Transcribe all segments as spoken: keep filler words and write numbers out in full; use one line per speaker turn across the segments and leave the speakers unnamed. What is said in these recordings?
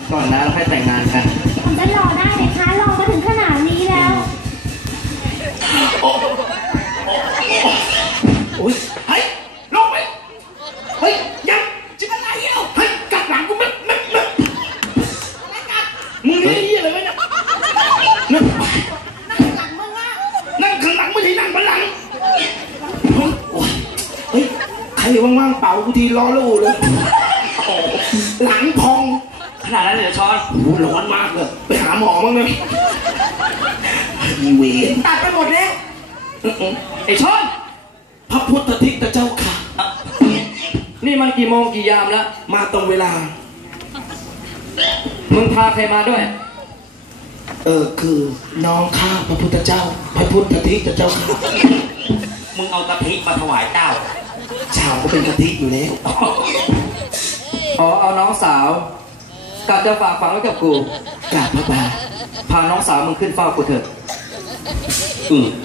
ก่อนนะเราให้แต่งงานกัน
ผมจะรอได้ไหมคะรอมาถึงขนาดนี้แล้ว
โอ้ยเฮ้ยลงไปเฮ้ยยังจะอะไรเอ้าเฮ้ยกัดหลังกูมึงมึงมึงอะไรกัดมึงนี่เหี้ยอะไรเนี่ยนั่งนั่งหลังมึงอ่ะนั่งข้างหลังไม่ใช่นั่งบนหลังเฮ้ยใครว่างๆเป่ากูทีล้อลู่เลยหลังพอง
ขนาดนั้นเลยช้อน
โอ้ร้อนมากเลยไปหาหมอมั้งเลยมีเวรตัดไปหมดแล้ว
ไอ้ช้อน
พระพุทธทิศเจ้าค่ะ
นี่มันกี่โมงกี่ยามแล้ว
มาตรงเวลา
มึงพาใครมาด้วย
เออคือน้องข้าพระพุทธเจ้าพระพุทธทิศเจ้าค่ะ
มึงเอากะทิมาถวายเจ้า
ชาวก็เป็นกะทิอยู่แล้ว
อ๋อเอาน้องสาวกลับจะฝากฝังไว้กับกู
กราบพระบาท
พาน้องสาวมึงขึ้นเฝ้ากูเถอะ
อืม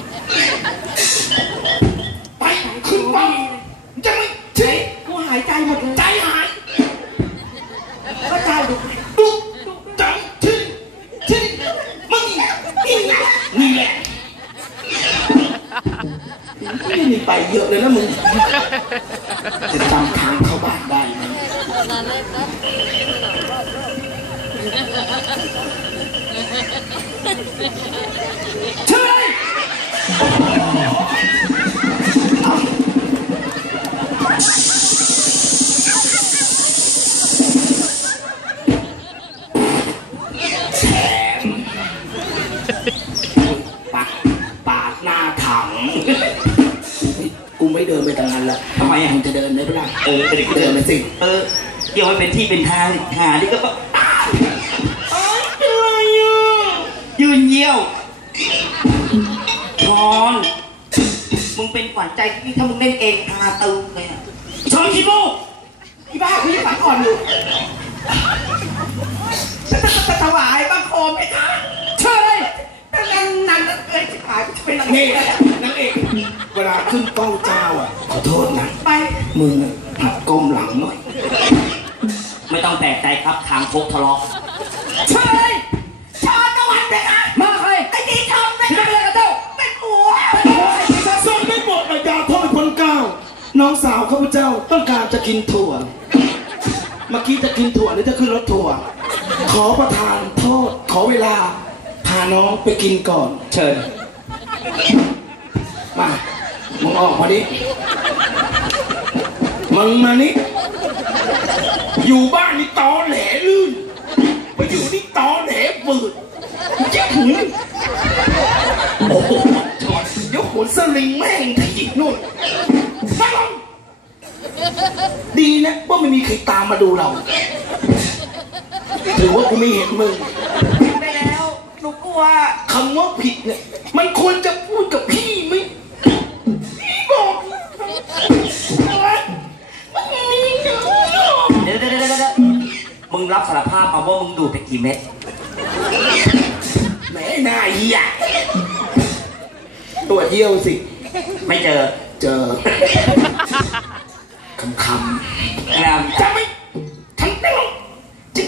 ไปขึ้นเฝ้าจะไม่ใช่กูหายใจหมดเลยใจหายก็ใจดุดุใจที่ที่มึงนี่นี่แหละนี่มีไปเยอะเลยนะมึงจะจำทางเข้าบ้านได้ไหมเชื่อเลยแถมปากปากหน้าถังกูไม่เดินไปทางนั้นละทำไมมึงจะเดินได้ปะล่ะเออไปเดินไปสิ
เออเดี๋ยวมันเป็นที่เป็นทางหาดิก็แบบ
เอ้ยเป็นไรอ่ะ
ยืนเยี่ยวชอนมึงเป็นขวัญใจที่ถ้ามึงเล่นเองพาตึงเลยอ่ะ
ชอนคิดโม่อีบ้าคือฝันอ่อนอยู่จะถวายบังคมไหมคะเชิญเลยนั่นนั่นเอ้ยขายเป็นนางเอกนางเอกเวลาขึ้นเป้าเจ้าอ่ะขอโทษนะไปมึงหัดก้มหลังหน่อย
ไม่ต้องแปลกใจครับทางพกทะเลาะ
เชิญเลยชอนตะวันเป็นไง
มาใคร
ไอ้ดีทองเป็น
ไงเป็นอะไรกับเจ้า
เป็นหัวส่งไม่หมดเลยยาโทษคนเก้าน้องสาวข้าพเจ้าต้องการจะกินถั่วเมื่อกี้จะกินถั่วหรือจะขึ้นรถถั่วขอประทานโทษขอเวลาพาน้องไปกินก่อน
เชิญ
มามึงออกมาดิมึงมานี่อยู่บ้านนี่ตอแหลลื่นไปอยู่นี่ตอแหลฝืดเจ็บหูโอ้โหยกหัวสลิงแม่งขยิบนู่นไปลงดีนะว่าไม่มีใครตามมาดูเราถือว่ากูไม่เห็นมึงไปแล้วหนูกลัวคำว่าผิดเนี่ยมันควรจะพูดกับพี่ไหมพี่บอก
เดี๋ยวเดี๋ยวเดี๋ยวมึงรับสารภาพมาว่ามึงดูดไปกี่เม็ด
แม่น่าเหี้ยตัวเยี่ยวสิ
ไม่เจอ
เจอคำคำ
งาม
จะไม่ทั้งต้องจิ๊บ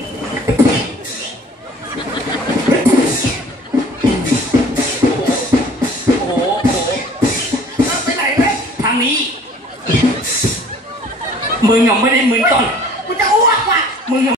โอ้โห
ไปไหนเลย
ทางนี้มึงยังไม่ได้มึนต้น
กูจะอ้วกว่ะ
มึง